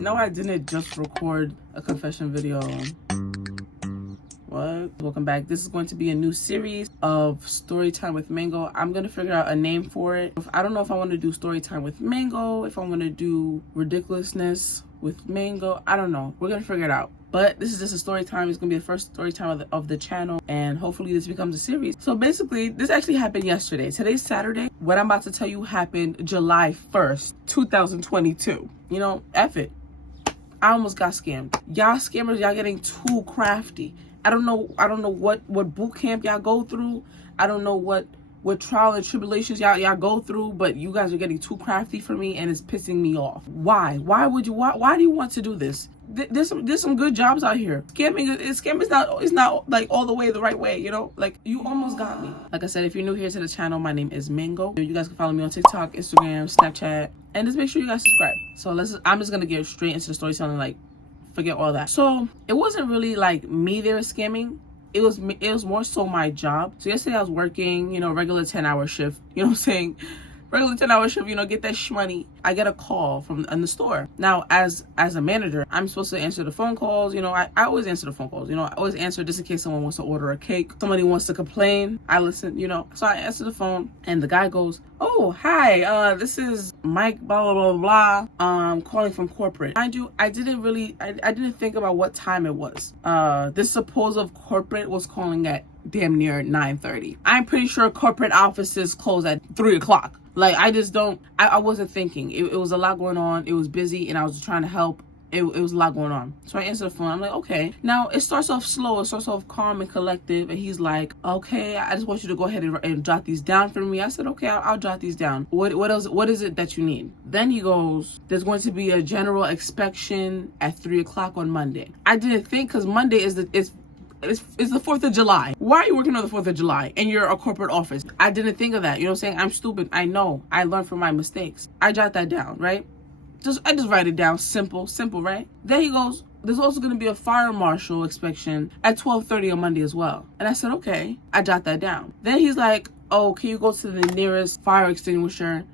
No, I didn't just record a confession video. What? Welcome back. This is going to be a new series of Storytime with Mango. I'm going to figure out a name for it. I don't know if I want to do Storytime with Mango, if I want to do Ridiculousness with Mango. I don't know. We're going to figure it out. But this is just a story time. It's going to be the first story time of the channel. And hopefully this becomes a series. So basically, this actually happened yesterday. Today's Saturday. What I'm about to tell you happened July 1st, 2022. You know, F it. I almost got scammed. Y'all scammers, y'all getting too crafty. I don't know what boot camp y'all go through. I don't know what trial and tribulations y'all go through, but you guys are getting too crafty for me and it's pissing me off. Why? Why do you want to do this? There's some good jobs out here. Scamming is not like all the way the right way, you know? Like, you almost got me. Like I said, if you're new here to the channel, my name is Mango. You guys can follow me on TikTok, Instagram, Snapchat, and just make sure you guys subscribe. So I'm just gonna get straight into the storytelling, like, forget all that. So it wasn't really like me they were scamming. It was more so my job. So yesterday I was working, you know, regular 10-hour shift, you know what I'm saying? Regular 10-hour shift, you know, get that shmoney. I get a call from in the store. Now, as a manager, I'm supposed to answer the phone calls. You know, I always answer the phone calls. You know, I always answer just in case someone wants to order a cake. Somebody wants to complain. I listen, you know. So I answer the phone and the guy goes, "Oh, hi, this is Mike, blah, blah, blah, blah, calling from corporate." Mind you, I didn't think about what time it was. This supposed corporate was calling at damn near 9:30. I'm pretty sure corporate offices close at 3 o'clock. Like, I wasn't thinking. It was a lot going on. It was busy and I was trying to help. It was a lot going on. So I answered the phone. I'm like, okay. Now, it starts off slow. It starts off calm and collective. And he's like, okay, I just want you to go ahead and jot these down for me. I said, okay, I'll jot these down. What else? What is it that you need? Then he goes, there's going to be a general inspection at 3 o'clock on Monday. I didn't think, because Monday is the 4th of July. Why are you working on the 4th of July and you're a corporate office? I didn't think of that. You know what I'm saying? I'm stupid. I know. I learned from my mistakes. I jot that down, right? I just write it down. Simple, right? Then he goes, there's also going to be a fire marshal inspection at 12:30 on Monday as well. And I said, okay. I jot that down. Then he's like, oh, can you go to the nearest fire extinguisher?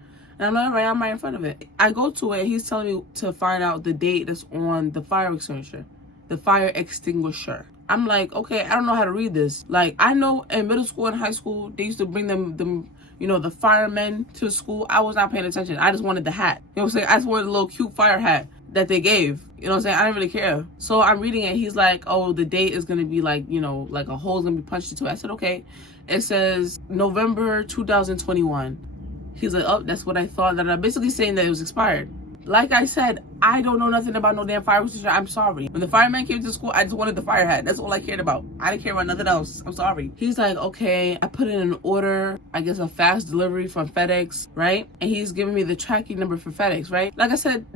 And I'm like, all right, I'm right in front of it. I go to it. He's telling me to find out the date that's on the fire extinguisher. The fire extinguisher. I'm like, okay, I don't know how to read this. Like, I know in middle school and high school, they used to bring them, you know, the firemen to school. I was not paying attention. I just wanted the hat. You know what I'm saying? I just wanted a little cute fire hat that they gave. You know what I'm saying? I didn't really care. So I'm reading it. He's like, oh, the date is going to be like, you know, like a hole's going to be punched into it. I said, okay. It says November 2021. He's like, oh, that's what I thought. That I'm basically saying that it was expired. Like I said, I don't know nothing about no damn fire extinguisher. I'm sorry. When the fireman came to school, I just wanted the fire hat. That's all I cared about. I didn't care about nothing else. I'm sorry. He's like, okay, I put in an order, I guess a fast delivery from FedEx, right? And he's giving me the tracking number for FedEx, right? Like I said,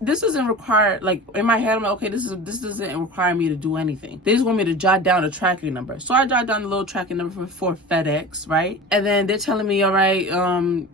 this doesn't require, like, in my head, I'm like, okay, this doesn't require me to do anything. They just want me to jot down a tracking number. So I jot down the little tracking number for FedEx, right? And then they're telling me, all right,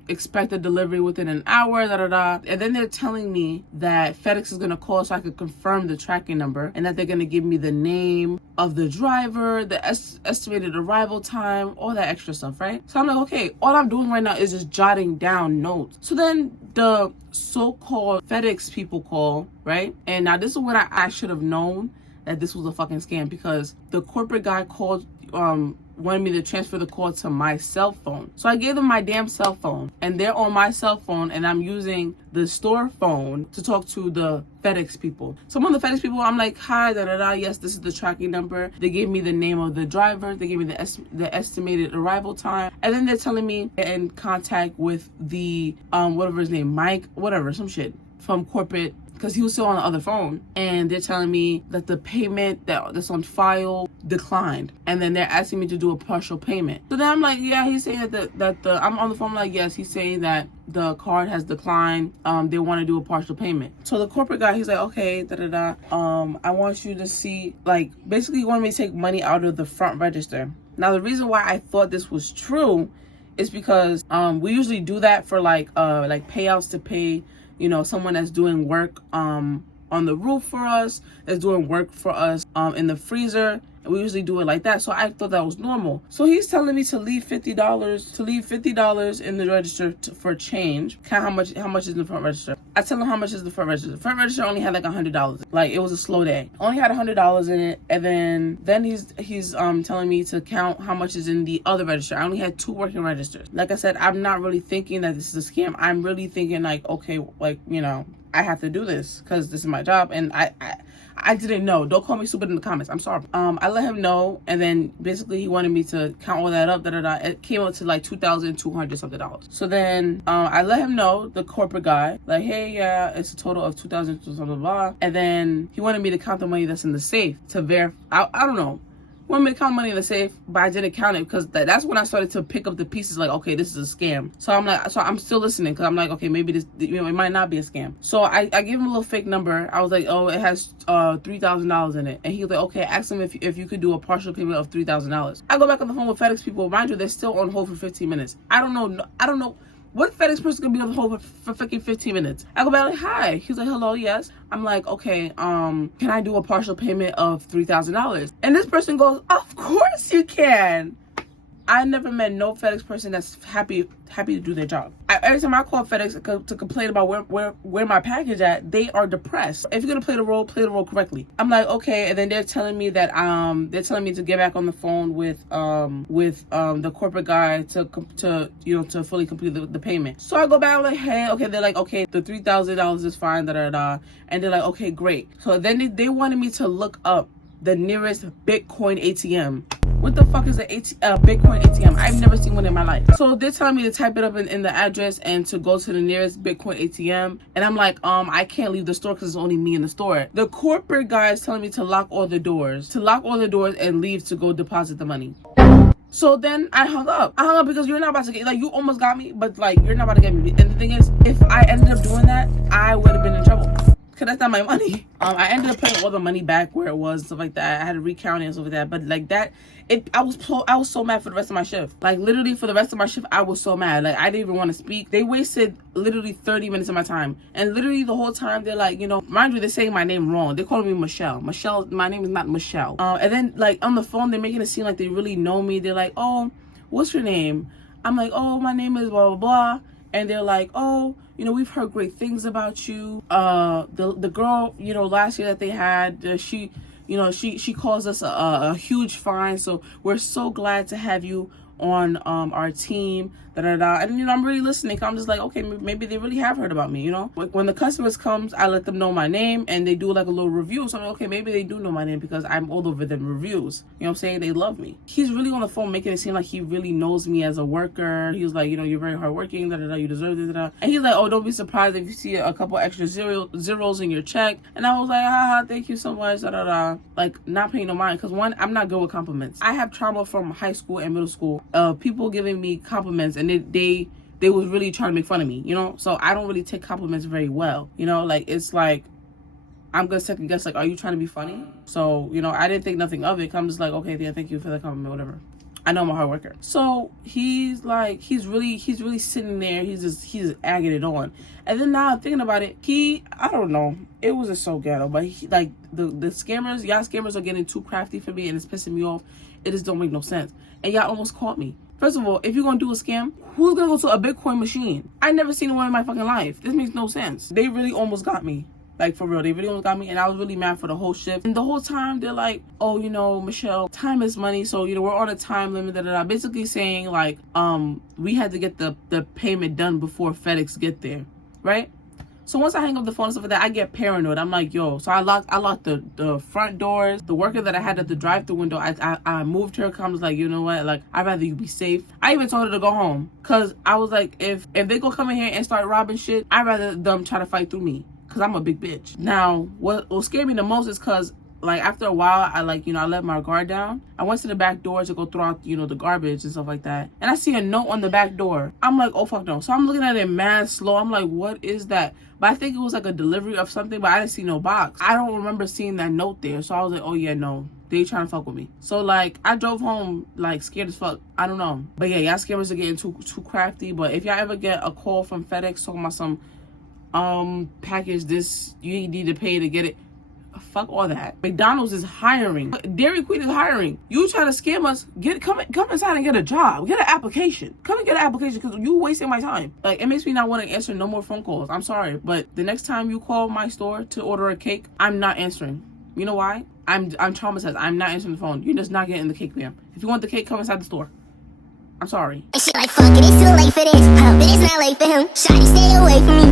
expect a delivery within an hour, And then they're telling me that FedEx is going to call so I could confirm the tracking number, and that they're going to give me the name of the driver, the estimated arrival time, all that extra stuff, right? So I'm like, okay, all I'm doing right now is just jotting down notes. So then the so-called FedEx people call, right? And now this is what I should have known, that this was a fucking scam, because the corporate guy called, wanted me to transfer the call to my cell phone. So I gave them my damn cell phone, and they're on my cell phone, and I'm using the store phone to talk to the FedEx people. So I'm on the FedEx people, I'm like, hi, yes, this is the tracking number. They gave me the name of the driver. They gave me the estimated arrival time. And then they're telling me in contact with the, whatever his name, Mike, whatever, some shit from corporate, because he was still on the other phone, and they're telling me that the payment that's on file declined, and then they're asking me to do a partial payment. So then I'm like, yeah, he's saying that I'm on the phone, like, yes, he's saying that the card has declined. They want to do a partial payment. So the corporate guy, he's like, okay, I want you to see, like, basically he wanted me to take money out of the front register. Now the reason why I thought this was true is because we usually do that for like payouts to pay, you know, someone that's doing work on the roof for us, that's doing work for us in the freezer. And we usually do it like that. So I thought that was normal. So he's telling me to leave $50 in the register for change. Count how much is in the front register. I tell him how much is the front register. The front register only had like $100. Like, it was a slow day. Only had $100 in it. And then he's telling me to count how much is in the other register. I only had 2 working registers. Like I said, I'm not really thinking that this is a scam. I'm really thinking like, okay, like, you know, I have to do this because this is my job, and I didn't know. Don't call me stupid in the comments. I'm sorry. I let him know, and then basically he wanted me to count all that up. It came out to like $2,200 something. So then I let him know, the corporate guy, like, hey, yeah, it's a total of $2,000 something blah. And then he wanted me to count the money that's in the safe to verify. I don't know. Wanted me to count money in the safe, but I didn't count it because that's when I started to pick up the pieces. Like, okay, this is a scam. So I'm still listening because I'm like, okay, maybe this, you know, it might not be a scam. So I gave him a little fake number. I was like, oh, it has $3,000 in it, and he was like, okay, ask him if you could do a partial payment of $3,000. I go back on the phone with FedEx people. Mind you, they're still on hold for 15 minutes. I don't know. What FedEx person gonna be on hold for fucking 15 minutes? I go back like, hi. He's like, hello, yes. I'm like, okay, can I do a partial payment of $3,000? And this person goes, of course you can. I never met no FedEx person that's happy to do their job. Every time I call FedEx to complain about where my package at, they are depressed. If you're gonna play the role correctly. I'm like, okay, and then they're telling me that they're telling me to get back on the phone with the corporate guy to you know, to fully complete the payment. So I go back, I'm like, hey, okay. They're like, okay, the $3,000 is fine, and they're like, okay, great. So then they wanted me to look up the nearest Bitcoin ATM. What the fuck is a Bitcoin ATM? I've never seen one in my life. So they're telling me to type it up in the address and to go to the nearest Bitcoin ATM. And I'm like, I can't leave the store because it's only me in the store. The corporate guy is telling me to lock all the doors. And leave to go deposit the money. So then I hung up. Because you're not about to get, like, you almost got me, but like, you're not about to get me. And the thing is, if I ended up doing that, I would have been in trouble. Cause that's not my money. I ended up putting all the money back where it was, stuff like that. I had to recount it and stuff like that. But like that, I was so mad for the rest of my shift. Like, literally for the rest of my shift, I was so mad. Like, I didn't even want to speak. They wasted literally 30 minutes of my time. And literally the whole time they're like, you know, mind you, they're saying my name wrong. They're calling me Michelle. Michelle, my name is not Michelle. And then like on the phone, they're making it seem like they really know me. They're like, oh, what's your name? I'm like, oh, my name is blah, blah, blah. And they're like, oh, you know, we've heard great things about you. The girl, you know, last year that they had, she caused us a huge fine. So we're so glad to have you on our team. And you know, I'm really listening. I'm just like, okay, maybe they really have heard about me, you know. Like, when the customers comes, I let them know my name and they do like a little review. So I'm like, okay, maybe they do know my name because I'm all over them reviews. You know what I'm saying? They love me. He's really on the phone making it seem like he really knows me as a worker. He was like, you know, you're very hardworking, you deserve this, And he's like, oh, don't be surprised if you see a couple extra zeros in your check. And I was like, haha, thank you so much, Like, not paying no mind, because one, I'm not good with compliments. I have trauma from high school and middle school of people giving me compliments, and they was really trying to make fun of me, you know. So I don't really take compliments very well, you know. Like, it's like, I'm gonna second guess, like, are you trying to be funny? So, you know, I didn't think nothing of it. I'm just like, okay, yeah, thank you for the compliment, whatever. I know I'm a hard worker. So he's like, he's really sitting there. He's just egging it on. And then now thinking about it, I don't know. It was just so ghetto. But like the scammers, y'all scammers are getting too crafty for me, and it's pissing me off. It just don't make no sense. And y'all almost caught me. First of all, if you're gonna do a scam, who's gonna go to a Bitcoin machine? I never seen one in my fucking life. This makes no sense. They really almost got me. Like, for real, they really almost got me, and I was really mad for the whole shift. And the whole time, they're like, oh, you know, Michelle, time is money, so, you know, we're on a time limit, basically saying, like, we had to get the payment done before FedEx get there, right? So once I hang up the phone and stuff like that, I get paranoid. I'm like, yo. So I locked the front doors. The worker that I had at the drive-thru window, I moved her. I was like, you know what? Like, I'd rather you be safe. I even told her to go home, because I was like, if they go come in here and start robbing shit, I'd rather them try to fight through me, because I'm a big bitch. Now, what scared me the most is because, like, after a while, I let my guard down. I went to the back door to go throw out, you know, the garbage and stuff like that. And I see a note on the back door. I'm like, oh, fuck no. So I'm looking at it mad slow. I'm like, what is that? But I think it was like a delivery of something, but I didn't see no box. I don't remember seeing that note there. So I was like, oh, yeah, no. They trying to fuck with me. So, like, I drove home, like, scared as fuck. I don't know. But, yeah, y'all scammers are getting too crafty. But if y'all ever get a call from FedEx talking about some package this, you need to pay to get it. Fuck all that. McDonald's is hiring. Dairy Queen is hiring. You trying to scam us? Come inside and get a job. Get an application. Come and get an application because you wasting my time. Like, it makes me not want to answer no more phone calls. I'm sorry, but the next time you call my store to order a cake, I'm not answering. You know why? I'm traumatized. I'm not answering the phone. You're just not getting the cake, ma'am. If you want the cake, come inside the store. I'm sorry. Like fuck it, it's too late for this. But it's not late for him. Shawty, stay away from me.